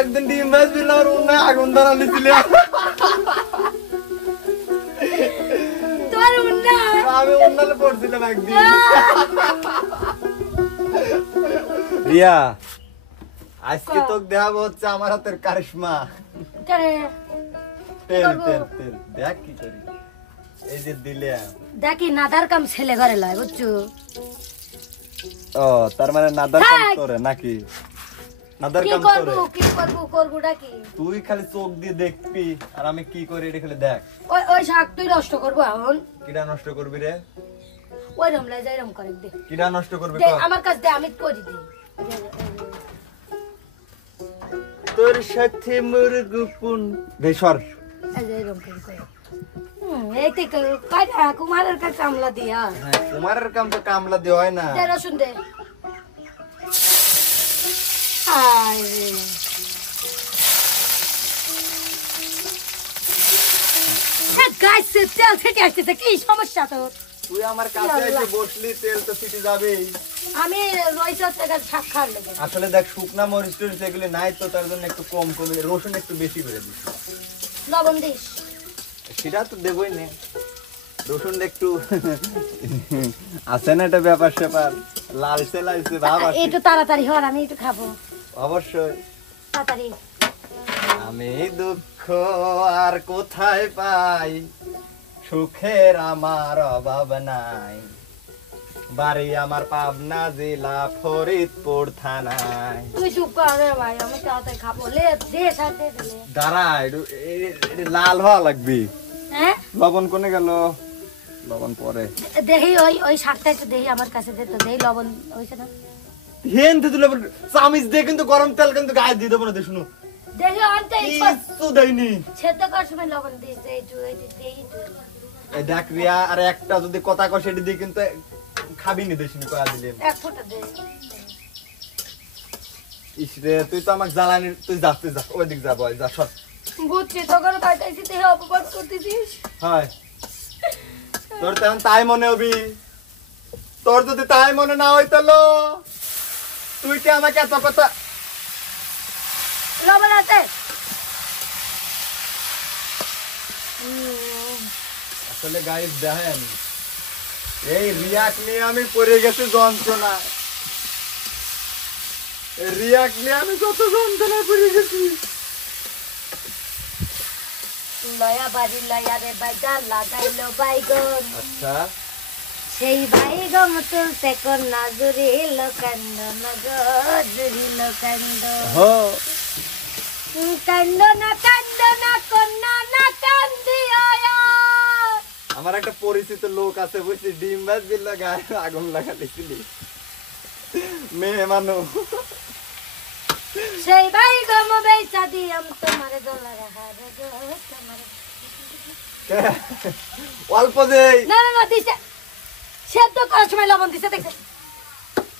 একদিন ডিম ভাজছিল আর উন্না আগুন ধরা নিছিল তোর উন্না আমি উন্নালে পড়ছিলাম একদিন রিয়া আজকে তোকে দেখাবো হচ্ছে আমার হাতের কারিশমা করে তেল তেল তেল দেখ কি করি এই যে দিলে দেখি নাদার কাম ছেলে ঘরে লয় বুঝছো ও তার মানে নাদার কাম করে নাকি নাদার কি কাম করব করে কি করব করবটা কি তুই খালি চোখ দিয়ে দেখবি আর আমি কি করি এটা খালি দেখ ওই ওই শাক তুই নষ্ট করবো এখন কিডা নষ্ট করবি রে ওই রমলাই যাই রম করে দে কিডা নষ্ট করবি দে কর আমার কাছে দে আমি করি দে তোর সাথে মোর গোপন বেসর এই যে রম করে এই তে কাটা কুমারের কাছে কামলা দিয়া হ্যাঁ কুমারের কাম তো কামলা দিয়ে হয় না দে রসুন দে আই রে গাছ তেল ছেটে আসতেছে কি সমস্যা তোর তুই আমার কাছে এসে বসলি তেল তো ছিটে যাবেই আমি রইছে থেকে শাক খাওয়ার লেগে আসলে দেখ শুকনা মরিচ টরিচ এগুলি নাই তো তার জন্য একটু কম করে রসুন একটু বেশি করে দিস লবণ দিস সেটা তো দেবই না রসুন একটু আছে না একটা ব্যাপার স্যাপার লালচে লালচে ভাব আছে একটু তাড়াতাড়ি হর আমি একটু খাবো অবশ্যই তাড়াতাড়ি আমি দুঃখ আর কোথায় পাই সুখের আমার অভাব নাই বাড়ি আমার পাবনা জেলা ফরিদপুর থানায় তুই চুপ কর রে ভাই আমি তাড়াতাড়ি খাবো লে দে সাথে দিলে দাঁড়া একটু লাল হওয়া লাগবে হ্যাঁ লবণ কোনে গেল লবণ পরে দেখি ওই ওই শাকটা একটু দেখি আমার কাছে দে তো দেই লবণ হইছে না হেন দিলে চামিচ দিয়ে কিন্তু গরম তেল কিন্তু গায়ে দিয়ে দেবো না দে শুনো দেখি আনতে কিছু দেয়নি সেদ্ধ করার সময় লবণ দিস দে একটু এই দেই এই দেখ রিয়া আর একটা যদি কথা কয় সেটি দিয়ে কিন্তু খাবি নি দেশনি কয়া দিলে এক ফোঁটা দে ইসরে তুই তো আমাকে জ্বালানি তুই যা ওই দিক যা বয় যা সর বুঝছি তখন কাটাইছি দেহে অপবাদ করতেছিস হয় তোর তেমন তাই মনে হবি তোর যদি তাই মনে না হইতো তুই কি আমাকে এত কথা লবণ আছে আসলে গাইস দেখেন এই রিয়াক নিয়ে আমি পড়ে গেছি যন্ত্রণা রিয়াক নিয়ে আমি কত যন্ত্রণায় পড়ে গেছি লয়া বাড়ি লয়া রে বাজার লাগাইলো বাইগন আচ্ছা সেই বাইগন তুলতে কন্যা জুড়িল কান্দ নগর জুড়িল কান্দ হো কান্দ না কন্যা না কান্দিও আমার একটা পরিচিত লোক আছে বুঝছিস ডিম ভাজ দিল গায়ে আগুন লাগাইছিলি মেয়ে মানুষ সেই বাইগন বেচা দিয়াম তোমার দোলা হারে গো তোমার অল্প দেই না দিছে সেদ্ধ করার সময় লবণ দিছে দেখছে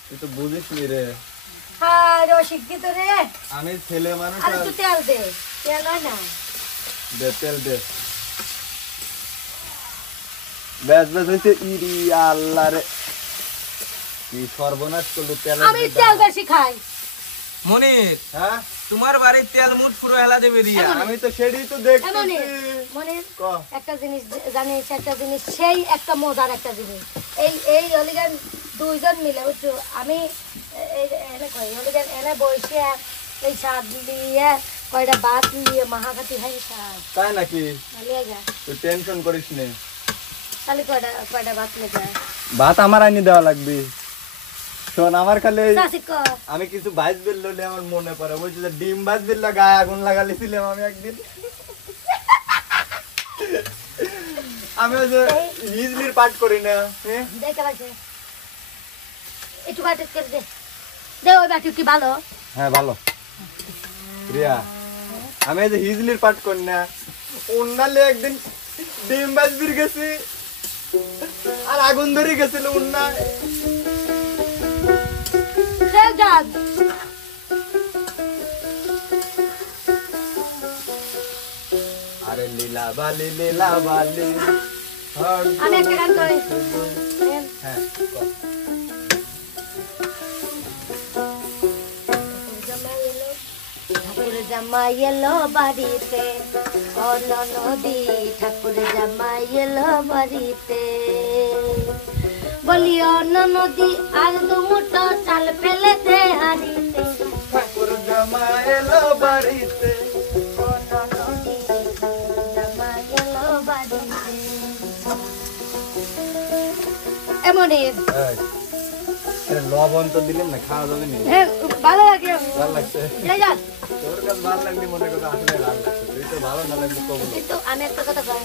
তুই তো বুঝিস নি রে হ্যাঁ শিক্ষিত রে আমি ছেলে মানুষ আর একটু তেল দে তেল হয় না দে তেল দে ব্যাস হয়েছে ইরি আল্লাহ রে কি সর্বনাশ করলো তেল আমি তেল বেশি খাই মনির হ্যাঁ তোমার বাড়ির তেল মুঠ পুরো হেলা দেবে রিয়া আমি তো সেটাই তো দেখতেছি মনে ক একটা জিনিস জানিস একটা জিনিস সেই একটা মজার একটা জিনিস এই হলিগান দুইজন মিলে বুঝছো আমি এনে কই হলিগান এনে বসে এই শাক দিয়ে কয়টা ভাত দিয়ে মাহাখাতি খাই শাক তাই নাকি লিয়ে যা তুই টেনশন করিস নে খালি কয়টা ভাত লিয়ে যা ভাত আমার আনি দেওয়া লাগবে শোন আমার খালি চাষি ক আমি কিছু ভাজ বেললে আমার মনে পড়ে বলছি যে ডিম ভাজ বেললে গায়ে আগুন লাগালিছিলাম আমি একদিন আমি ওই যে হিজলির পাঠ করি না হ্যাঁ দেখে লাগছে একটু কাটে করে দে দে ওই বাটি কি ভালো হ্যাঁ ভালো রিয়া আমি এই যে হিজলির পাঠ করি না উন্নালে একদিন ডিম ভাজ বির গেছি আর আগুন ধরে গেছিল উন্না যান আরে লীলা বালি আমি একটা গান করি হ্যাঁ ঠাকুর জামাই এলো বাড়িতে, ও ননদি ঠাকুর জামাই এলো বাড়িতে। বলি ও ননদি আর দুমুটো চাল ফেলে দে হাড়িতে, ঠাকুর জামাই এলো বাড়িতে। ও ননদি ঠাকুর জামাই এলো বাড়িতে। এমনই এই, আরে লবণ তো দিলেন না, খাওয়া যাবে না। হ্যাঁ ভালো লাগে। ভালো লাগছে? যাই যাক, তোর কাছে ভালো লাগলি মনে করো, আসলে ভালো লাগছে। তুই তো ভালো না লাগলে কবো না। কিন্তু আমি একটা কথা কই,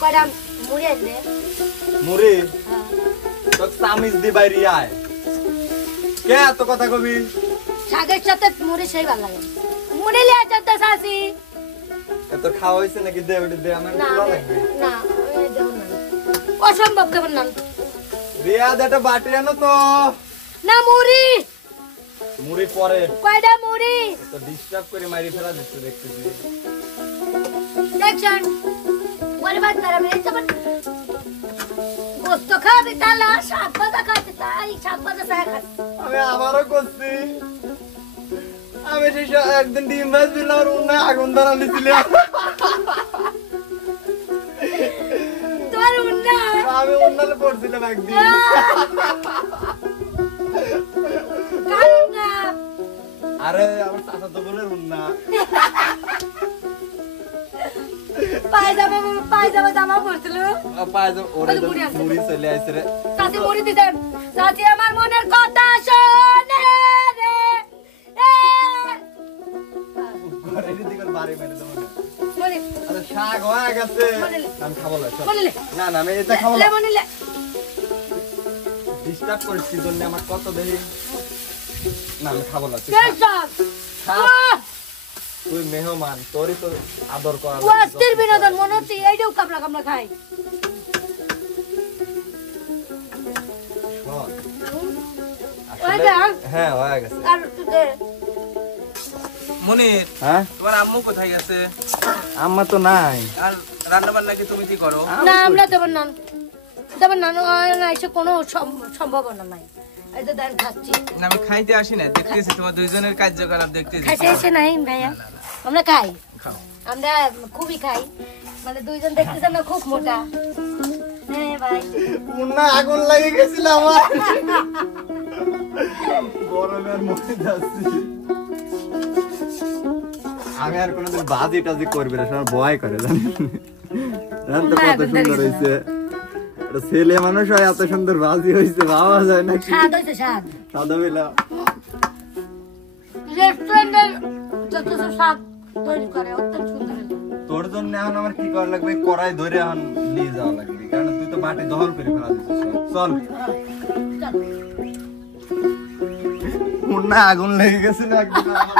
কয়টা মুড়ি আনলে? মুড়ি হ্যাঁ। তো চামিচ দি বাইরে আয়। কে এত কথা কবি? শাকের সাথে মুড়ি সেই ভালো লাগে। মুড়ি লিয়ে চলতে শাসি। এত খাওয়া হয়েছে নাকি? দে ওটা দে, আমার না ভালো লাগবে। না আমি দেব না, অসম্ভব দেব না। রিয়া একটা বাটি আনো তো। না মুড়ি, মুড়ি পরে কয়টা মুড়ি তো ডিস্টার্ব করে মারি ফেলা দিচ্ছে দেখতেছি। দেখছেন পরে বাদ করাবে। গোস্ত খাবি তাহলে শাক ভাজা খাতে, তাই শাক ভাজা চায় খাতে। আমি আবারও করছি। আমি সেই একদিন ডিম ভাজছিলাম আর অন্য আগুন ধরা নিয়েছিলাম। তোর উন্না আমি অন্যান্য পড়ছিলাম একদিন। কারণ না আরে আমার চাচা তো বলে উন্না। পায়জামা জামা পড়ছিল। ওরে মুড়ি চলে আসছে রে। চাচি মুড়ি দিতেন। চাচি আমার মনের কথা শোনে রে। ঘরে দিকে বাড়ি মেরে দেবো না। মনে আরে শাক হয়ে গেছে। আমি খাবো না। চল। মনে না না আমি এটা খাবো না। মনে ডিস্টার্ব করেছিস জন্য আমার কত দেরি। না আমি খাবো না। তুই কে খা। সব খা। তুই মেহমান, তোরই তো আদর করা লাগে। ওয়াস্তির বিনোদন মনে হচ্ছে এইটাও কামড়া কামড়া খাই। শোন, ওই আসলে- যে, হ্যাঁ হয়ে গেছে। আর একটু দে। মনির, হ্যাঁ তোমার আম্মু কোথায় গেছে? আমার তো নাই। আর রান্না বান্না কি তুমি কি করো? না আমরা দেব না, না এসে কোনো সম্ভাবনা নাই। এই তো দেন খাচ্ছি। না, আমি খাইতে আসি না, দেখতেছি তোমার দুইজনের কার্যকলাপ দেখতেছি। খাইতে এসে নাই ভাইয়া, আমরা খাই, খাও। আমরা খুবই খাই, মানে দুইজন দেখতেছেন না খুব মোটা। হ্যাঁ ভাই, মুন্না আগুন লাগে গেছিল আমার। গরমে আর মরে যাচ্ছি। আমি আর কোনোদিন বাজি টাজি করবি না, সবার ভয় করে জানিস। জান তো কত সুন্দর হয়েছে। একটা ছেলে মানুষ হয় এত সুন্দর বাজি হয়েছে, ভাবা যায় নাকি? স্বাদ হয়েছে স্বাদ। সাদা বেলা রেস্টুরেন্টের যত স্বাদ তৈরি করে অত্যন্ত সুন্দর হয়েছে। তোর জন্য এখন আমার কি করা লাগবে? কড়াই ধরে এখন নিয়ে যাওয়া লাগবে, কারণ তুই তো বাটি দখল করে ফেলা দিচ্ছিস। চল। চল। মুন্না আগুন লেগে গেছিল একদম আমার।